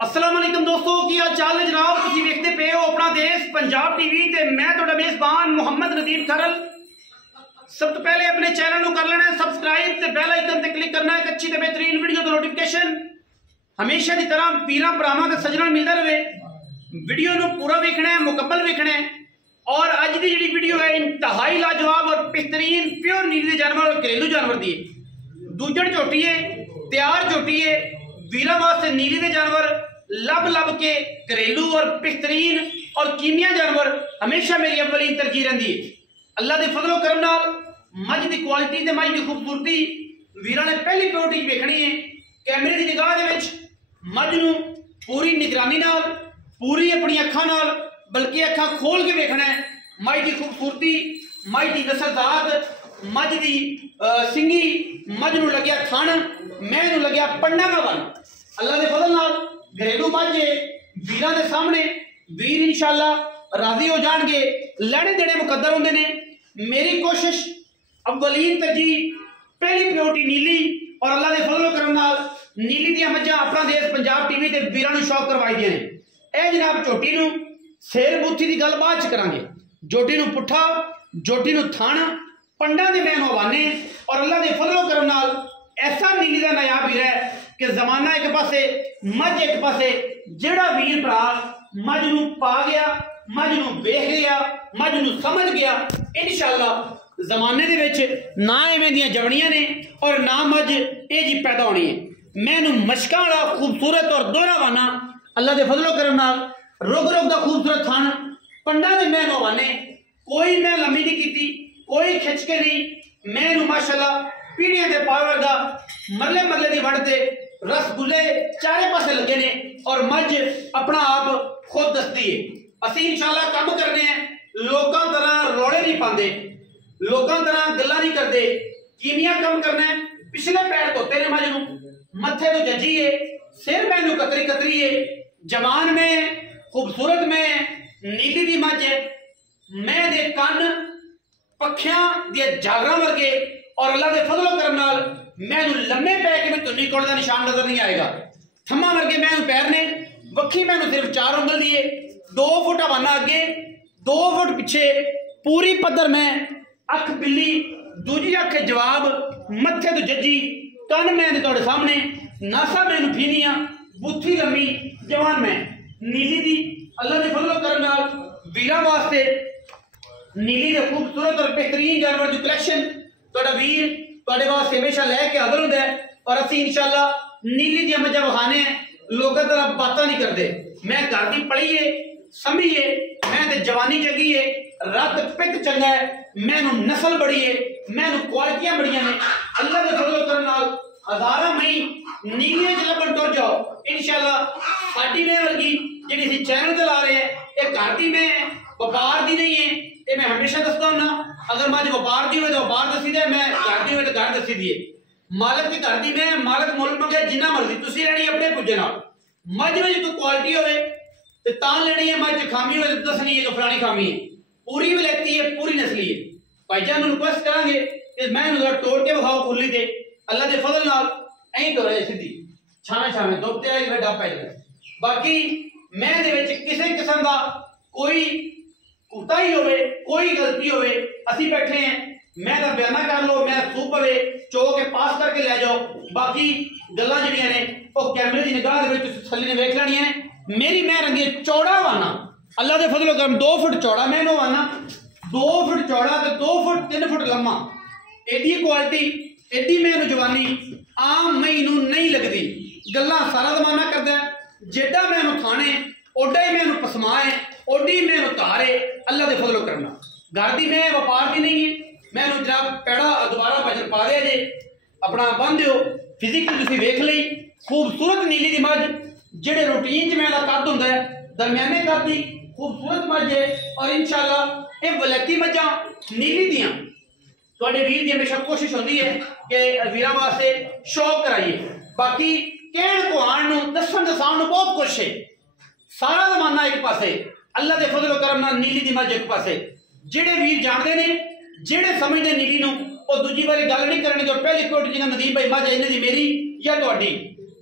अस्सलाम वालेकुम दोस्तों, की हाल चाल है जनाब। तुम देखते पे हो अपना देश पंजाब टीवी ते मैं तुहाडा मेजबान मुहम्मद नदीम खरल। सब तो पहले अपने चैनल को कर लेना है सबसक्राइब ते बेल आइकन ते क्लिक करना है एक अच्छी ते बेहतरीन वीडियो दी नोटिफिकेशन हमेशा की तरह वीरां भरावां ते सज्जणां मिलदा रहे। वीडियो नु पूरा देखना है, मुकम्मल देखना है। और अज की जी वीडियो है इंतहाई लाजवाब और बेहतरीन प्योर नीली दे जानवर और घरेलू जानवर दी दूजड़ झोटी है, तैयार झोटी है। वीरां वास्ते नीली दे जानवर लब लब के घरेलू और बेहतरीन और कीमिया जानवर हमेशा मेरी अव्वलीन तरजीह रही है। अल्लाह के फजलो करम नाल मझ की क्वालिटी ते मझ की खूबसूरती वीरां ने पहली प्योरिटी वेखनी है। कैमरे की निगाह दे विच मझ नूं पूरी निगरानी नाल, पूरी अपनी अखां नाल, बल्कि अखां खोल के वेखना है। मझ की खूबसूरती, मझ की नस्लजात, मझ की सिंगी, मझ नूं लग्या थण, मैं नूं लग्या पंडा का वन। अल्लाह के फजल नाल घरेलू मझ वीरां दे सामने वीर इंशाअल्लाह राजी हो जाएंगे। लैने देने मुकद्दर होंदे ने। मेरी कोशिश अव्वलीन तरजीह पहली प्योरिटी नीली और अल्लाह के फजल करम नाल नीली दी मझां अपना देश पंजाब टीवी ते वीरां नूं शौक करवाई दियां ने। ए जनाब झोटी नूं सेर बूथी की गल बाद च करांगे। झोटी नूं पुट्ठा, झोटी नूं थण, पंडा दे मैन हवाने और अल्लाह के फजल करम नाल ऐसा नीली का नायाब वीर है कि जमाना एक पासे मझ एक पासे। जेड़ा वीर भरा मझ नूं पा गया, मझ नूं वेख गया, मझ नूं समझ गया, इंशाअल्लाह जमाने दे विच ना इवें दियां जवड़ियां ने और ना मझ ये जी पैदा होनी है। मैनू मशकां वाला खूबसूरत और दोहरा वाना अल्लाह के फजलो करम नाल रुग रुग का खूबसूरत थान पंडा दे मैं नवाने। कोई मैं लम्मी नहीं की, कोई खिंच के नहीं। मैनू माशाअल्लाह पीढ़ियां के पावर का मरले मरले की वड़ते रसगुल्ले चारे पासे लगे ने और मझ अपना आप खुद दसती है। असी इंशाअल्लाह काम करने हैं, लोगों तरह रोले नहीं पाते, लोगों तरह गल्लां नहीं करते, कीमिया कम करना है। पिछले पैर धोते ने मझ नूं, मत्थे तो जजी है, सिर मैनू कतरी कतरी है, जवान में खूबसूरत में नीली दी मझ है। मैं दे कन पखियां दिया जागरां वर्गे और अल्लाह के फजलो करम नाल मैनू लम्मे पै के मैं तुन्नी कोड़ का निशान नजर नहीं आएगा। थम्मा वर्गे मैनू पैर ने, वक्खी मैनू सिर्फ 4 उंगल दिए, 2 फुट हवाना अगे, 2 फुट पिछे, पूरी पद्धर में, अख बिल्ली, दूजी अख जवाब, मत्थे तो जजी, कन मैंने तुहाडे सामने, नासा मैनू फीनिया, बुथी लम्मी, जवान में नीली दी। अल्लाह के फजलो करम नाल वीरां वास्ते नीली के खूबसूरत और बेहतरीन जानवर की कलेक्शन तुहाडा वीर तुहाडे वास्ते हमेशा लैके हाजिर हुंदा है। और असीं इंशाअल्लाह नीली दी मझां वखाने लोगों तरह बातां नहीं करते। मैं घर की पढ़ी है, समझी है, मैं ते जवानी चंगी है, रत पिक चंगा है, मैनू नस्ल बड़ी है, मैनू क्वालिटियां बड़ियां ने। अल्लाह के फजलो करम नाल हजारां मई नीली च लभण तुर जाओ इंशाअल्लाह। साडी मैं वर्गी जिहड़ी असीं चैनल चला रहे हैं ये घर दी मैं व्यापार दी नहीं है। ये मैं हमेशा दसदा हुंदा, अगर मझ व्यापार दी हो तो व्यापार दसी दे, मैं घर दी हो तो घर दसी दी है। मालक की घर दी मैं, मालक मुल मंगे जिन्ना मर्जी तुसीं लैणी अपने पुज्जे नाल। मझ में कोई क्वालिटी होवे ते तां लैणी है, मझ खामी होवे तो दसनी है कि फलानी खामी है। पूरी वलैती है, पूरी नस्ली है। भाईजान नूं रिक्वेस्ट करांगे कि मैं नूं तोड़ के विखाओ खुली ते अल्लाह के फजल नाल ऐं तोड़े सीधी छावे छावे दुबते वाली फिर डप पै जाए। बाकी मैं दे विच किसी किस्म का कोई कुताही होवे, कोई गलती होवे, असी बैठे हैं, मैं तो बयाना कर लो, मैं सूप पवे चो के पास करके ले जाओ। बाकी गल्लां जिहड़ियां ने वो कैमरे की निगाह दे विच थल्ले ने वेख लैणियां ने। मेरी मैं रंगी चौड़ा वाना अल्लाह के फजलो करम 2 फुट चौड़ा मैं वाना, 2 फुट चौड़ा ते 2 फुट 3 फुट लम्मा। एडी क्वालिटी, एडी मैनू जवानी आम मई नूं नहीं लगती। गल्लां सारा जमाना करदा है, जेडा मैनू खाने ओडा ही मैनू पसमाए, ओडी मैनू धारे अल्लाह के फजलो करना। घर की मैं व्यापार की नहीं है। मैनू जनाब पैड़ा दोबारा वजन पा दिया जे अपना बन दो फिजिकल तुसीं वेख लई। खूबसूरत नीली दी मझ जेड़े रूटीन च मैं कद हुंदा है, दरम्याने कद दी खूबसूरत मझ है। और इंशाअल्लाह ये वलैती मझां नीली दियां तुहाडे वीर दी हमेशा कोशिश होंदी है कि वीरां वास्ते शौक कराइए। बाकी कहण कुहाण नूं दस्सण दसाण नूं बहुत कुछ है। सारा जमाना एक पासे, अल्लाह के फजलो करम नाल नीली दी मझ एक पासे। जेड़े वीर जानते ने, जेड़े समझते नीली नूं वो दूजी बारी गल नहीं करनी जो पहली कोट जिन्हें नदीम भाई मझ इन्हें दी मेरी या तुहाडी,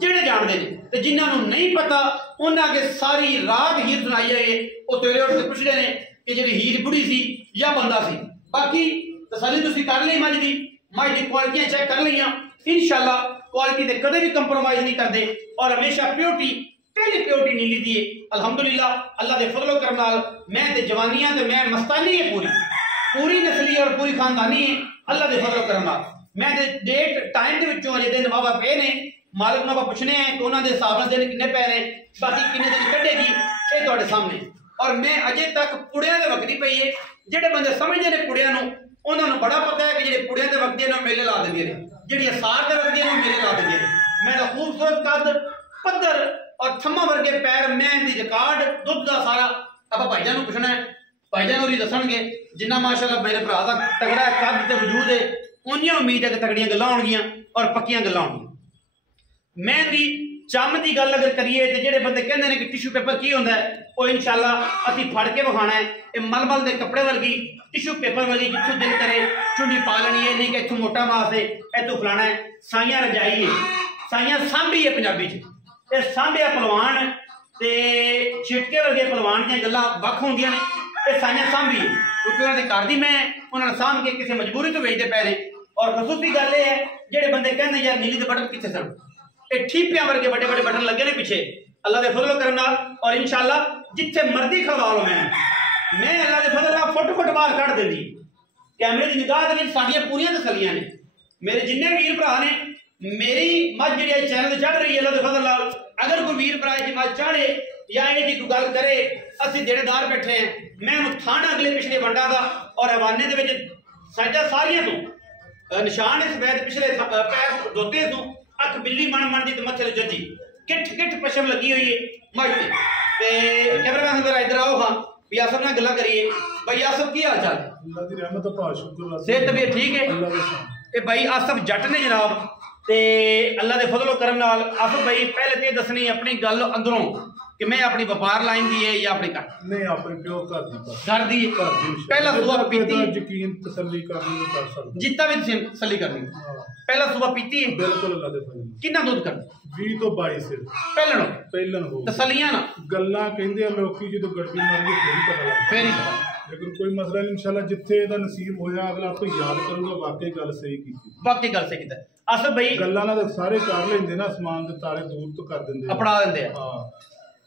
जेड़े जानते ने तो जिन्होंने नहीं पता उन्होंने अगे सारी रात हीर सुनाई है। वो सवेरे उठ के पुछते हैं कि जी हीर बुढ़ी सी या बंदा सी। बाकी तसल्ली तुसीं कर ली मझ की क्वालिटियां चेक कर लिया। इंशाल्लाह क्वालिटी से कदे भी कंप्रोमाइज नहीं करते और हमेशा प्योरिटी पहले प्योरिटी नीली दी है। अल्हम्दुलिल्लाह अल्लाह के फजलो करम नाल मैं ते जवानियां ते मैं मस्तानी है पूरी नस्ली और पूरी खानदानी है अल्लाह के फजलो करम नाल। मैं ते डेट टाइम के विचों अजे दिन बाबा पे ने मालिक नाल पुछने हैं कि उन्होंने हिसाब नाल दिन किन्ने पै ने बाकी किन्ने दिन कढेगी ये तुहाडे सामने। और मैं अजे तक पुड़ियां दे वक्ती पई है जेडे बंदे समझदे ने पुड़ियां नूं उन्होंने बड़ा पता है कि जेडे पुड़ियां दे वक्ती ने मेले ला देंगे ने जेडी असार दे वक्ती ने मेले ला देंगे। मेरा खूबसूरत कद पत्थर और थम्मा वर्गे पैर मैं दी रिकॉर्ड दुध का सारा आप भाईजान नूं पुछना है भाईजान होरी दसणगे जिन्ना माशाअल्लाह मेरे भरा दा तगड़ा कद ते वजूद है उन्नी उम्मीद है कि तगड़ियां गल्लां होणगियां और पक्कियां गल्लां होणगियां। मैं दी चम की गल अगर करिए तो जेडे बंदे कहंदे ने कि टिश्यू पेपर की होंदा है वो इंशाअल्लाह असीं फड़ के विखाना है। ये मलमल के कपड़े वर्गी टिश्यू पेपर वर्गी जिथों दिल करे चुनी पा लेनी है, नहीं कि इथों मोटा मास है इथों फलाना है। साइयां रजाई है साइयां सांभी है पंजाबी च ये सांभिया पलवान ते छिटके वर्गे पलवान दी गल्लां वख होंदियां ने ये साइयां सांभी है क्योंकि उन्होंने घर दी मैं उन्होंने सामभ के किसी मजबूरी तो वेचते पै ने। और खसूसी गल ये है जेडे बंदे कहंदे यार नीली दे बटन कित्थे सन ये ठीपियां वर्गे बड़े बड़े बटन लगे ने पीछे अल्लाह के फजल करम नाल। और इंशाअल्लाह जिथे मर्जी खड़वा लो मैं अल्लाह के फजल नाल फुट बाहर कढ़ देंदी कैमरे की निगाह दे विच साडियां पूरियां तसल्लियां ने। मेरे जिन्ने वीर भरा ने मेरी मझ जी चैनल चढ़ रही है अल्लाह के फजल नाल अगर कोई वीर भरा जी मझ चाढ़े या ये कोई गल करे असीं देड़ेदार बैठे हैं मैं उन्हें थाना अगले पिछले वंडा का और हवाने दे विच साडा सारियां तो निशान इस वैद पिछले पैर धोते तो अख बिल्ली मन मन दी मथे जजी किठ किठ पशम लगी हुई है मझ ते कैमरामैन जरा इधर आओ। हाँ यासर नाल गल्लां करिए भाई यासर की हाल चाल अल्लाह दी रहमत है शुक्र सेहत तबीयत ठीक है ये भाई आसफ जट ने जनाब ते अल्लाह के फजलो करम नाल आसफ भाई पहले तो दसनी अपनी गल अंदरों कि मैं अपनी व्यापार लाइन दी है या अपनी घर नहीं अपनी प्योर घर दी पहला सुबह पीती यकीन तसल्ली करनी कर सकते जितना भी तसल्ली करनी पहला सुबह पीती है बिल्कुल अल्लाह दे फजल कितना दूध कर 20 तो 22 से पहलन हो तसल्लियां ना गल्लां कहंदे आ लोकी जो गड्डी मार के फिर पता लगदा फिर ही पता लेकिन कोई मसला नहीं इंशाल्लाह जिथे दा नसीब होया अगला आपको याद करूंगा वाकई गल सही कीती वाकई गल सही कीता आसफ भाई गल्लां ना सारे कर लेंदे ना आसमान दे तारे दूर तो कर दिंदे अपना दिंदे हां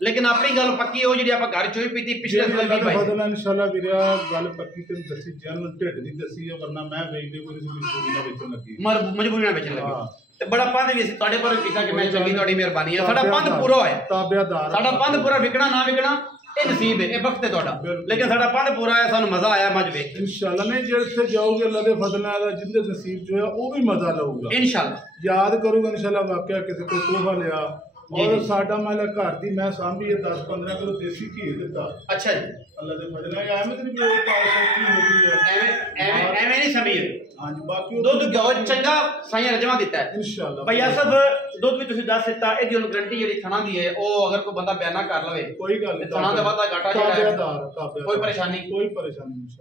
लेकिन अपनी गल पक्की हो जी आप घर चोई पीती पिछले साल भी बदला इंशाल्लाह वीरा गल पक्की तेन दसी जन ढिड दी दसी है वरना मैं वेचदे कोई मजबूरी ना बेचन लगी मजबूरी ना बेचन लगी ते बड़ा पंध भी तुहाडे पर कीता कि मैं चंगी तुहाडी मेहरबानी है साडा पंध पूरा होया ताबेदार साडा पंध पूरा विकना ना विकना ये नसीब है ये वक्त है तुहाडा लेकिन साडा पंध पूरा है सानू मजा आया मज वेख इंशाल्लाह नहीं जिथे जाओगे अल्लाह दे फजल नाल जिंदे नसीब जो है वो भी मजा लऊगा इंशाल्लाह याद करूंगा इंशाल्लाह वाकया किसी को तोहफा लिया और साडा माला घर दी मैं सांभी 10-15 किलो देसी घी दिता। अच्छा जी अल्लाह दे फजल नाल एवें तो नहीं कोई पास की हो गई है एवें नहीं समझ हां जी बाकी दूध घ्यो चंगा साईं रजवा दिता है इंशाल्लाह भैया सब दूध भी तुसी दस दिता एदी हुन गारंटी जेडी थना दी है ओ अगर कोई बंदा बयाना कर लवे कोई गल नहीं थना दे वादा घाटा जेड़ा ताबेदार कोई परेशानी नहीं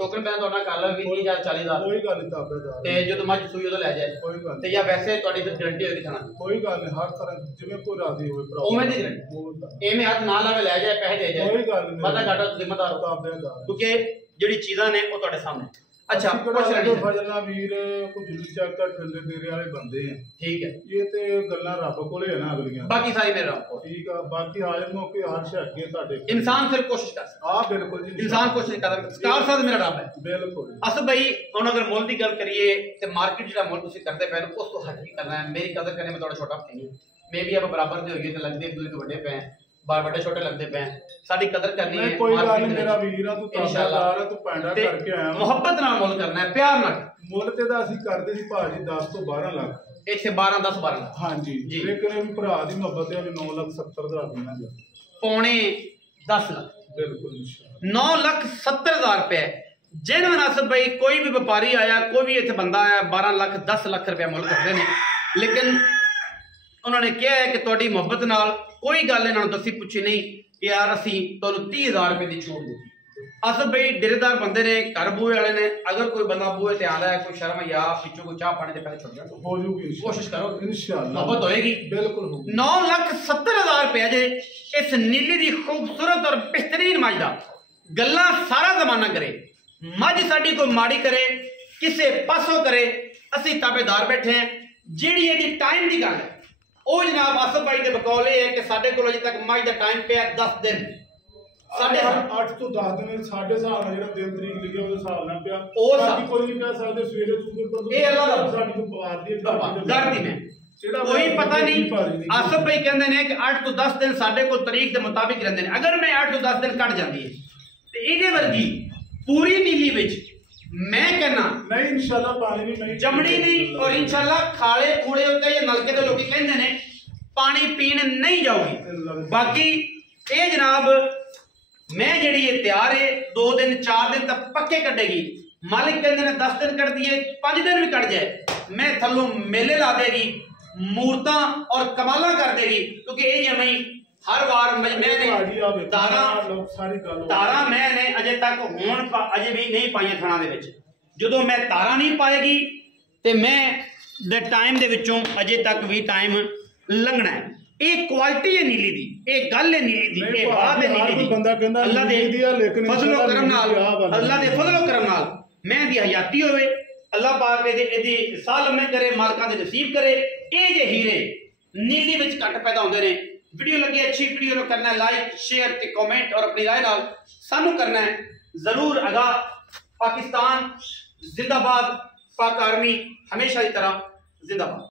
टोकन बयान तोड़ा कर लवे 20000 40000 कोई गल नहीं ताबेदार ते जो मज सूई ओदा ले जाए कोई गल ते या वैसे तोड़ी गारंटी होगी थना कोई गल नहीं हर तरह जिवें कोई राजी होवे भरा ओवें दी गारंटी एवें हाथ ना लावे ले जाए पैसे दे जाए कोई गल नहीं वादा घाटा जिम्मेदार ताबेदार क्योंकि जेडी चीज़ां ने वो तोड़े सामने अच्छा फजला वीर कुछ चक ठंडे तेरे वाले बंदे हैं ठीक है ये ते गल्लां रब कोले है ना अगलियां बाकी सारी मेरे रब को ठीक है बाकी हाजिर मौके हर शे अगे ਤੁਹਾਡੇ इंसान फिर कोशिश कर सकता हां बिल्कुल जी इंसान कोशिश कर स्टार साथ मेरा रब है बिल्कुल असद भाई हुन अगर मुल दी गल करिए ते मार्केट जेड़ा मुल तुसी करदे पए उस तो हट ही करना है मेरी कदर करने में थोड़ा छोटा नहीं मे भी आप बराबर दे होइए ते लगदे दूर के बड़े पे बार बड़े छोटे लगते पे साडी कदर करनी है कोई गल नहीं मेरा वीर तू ताबेदार तू पैंडा करके आया मोहब्बत नाल मुल करना है प्यार नाल मुल ते दा ਅਸੀਂ ਕਰਦੇ ਸੀ ਭਾਜੀ 10 ਤੋਂ 12 ਲੱਖ एक से 12 10 12 लाख हां जी लेकिन भी भरा दी मोहब्बत है 9,70,000 देना जा पौने 10 लाख बिल्कुल 9,70,000 रुपए जिन मुनासिब भाई कोई भी व्यापारी आया कोई भी इत्थे बंदा आया 12 लाख 10 लाख रुपया मुल करते हैं लेकिन उन्होंने कहा है कि तुहाडी मोहब्बत नाल कोई गल इन्हां नूं दसी पुछी नहीं कि यार असीं तुहानूं 30,000 रुपए की छूट दी असद भाई डेरेदार बंदे ने, घर बूहे वाले ने, अगर कोई बंदा बूहे ते आंदा है, कोई शर्म या पिछों कोई चाह पाने से पहले छुट जाए हो जूगी, कोशिश करो इंशाअल्लाह मोहब्बत होएगी। बिल्कुल होगी। 9,70,000 रुपया जे इस नीली दी खूबसूरत और बेहतरीन मज दा गल्ला सारा जमाना करे। मज साडी कोई माड़ी करे, किसे पासों करे, असी ताबेदार बैठे हैं। जिहड़ी इहदी टाइम दी गल है ਉਹ जनाब आसफ भाई के बकौले है कि साढ़े को अजे तक मज का टाइम पे 10 दिन, 8 ਤੋਂ 10 ਦਿਨ ਸਾਡੇ ਹਿਸਾਬ ਨਾਲ ਜਿਹੜਾ ਦਿਨ ਤਰੀਕ ਲਿਖਿਆ ਉਹਦੇ ਹਿਸਾਬ ਨਾਲ ਪਿਆ। ਉਹ ਬਾਕੀ ਕੋਈ ਨਹੀਂ ਕਹਿ ਸਕਦੇ ਸਵੇਰੇ ਸੂਬੇ ਪਰ ਇਹ ਅੱਲਾਹ ਦਾ ਸਾਡੀ ਕੋ ਪਵਾਰ ਦੀ दर्द में कोई पता नहीं। आसफ भाई कहते हैं कि 8 ਤੋਂ 10 दिन साढ़े को तरीक के मुताबिक रहते हैं। अगर मैं 8 ਤੋਂ 10 दिन कट जाती है तो ये वर्गी पूरी नीली विच मैं कहना नहीं इंशाल्लाह पानी नहीं जमनी नहीं, और इंशाल्लाह खाले कूड़े होते या नलके तो लोग कहते हैं पानी पीने नहीं जाओगी। बाकी ये जनाब मैं जी तैयार है 2 दिन 4 दिन तक पक्के कटेगी। मालिक कहते हैं 10 दिन कट दिए, 5 दिन भी कट जाए, मैं थल्लों मेले ला देगी, मूर्तां और कमाला कर देगी। क्योंकि ये जमी हर बार मैंने तारा मैंने अजे तक हुण अजे भी नहीं पाइयां थाना दे विच। जदों मैं तारा नहीं पाएगी तो मैं दे टाइम दे विचों अजे तक भी टाइम लंघना है। ये क्वालिटी है नीली दी, ये गल है नीली दी, ये बात है नीली दी। अल्लाह दे फजलो करम नाल, अल्लाह दे फजलो करम नाल मैं दी हयाती होवे, अल्लाह पाक इहदी साल लम्मे करे, मालकां दे नसीब करे। ये जे हीरे नीली विच घट पैदा होंदे ने। वीडियो लगी अच्छी, वीडियो को करना है लाइक शेयर ते कमेंट और अपनी राय नाल सानू करना है जरूर आगाह। पाकिस्तान जिंदाबाद, पाक आर्मी हमेशा की तरह जिंदाबाद।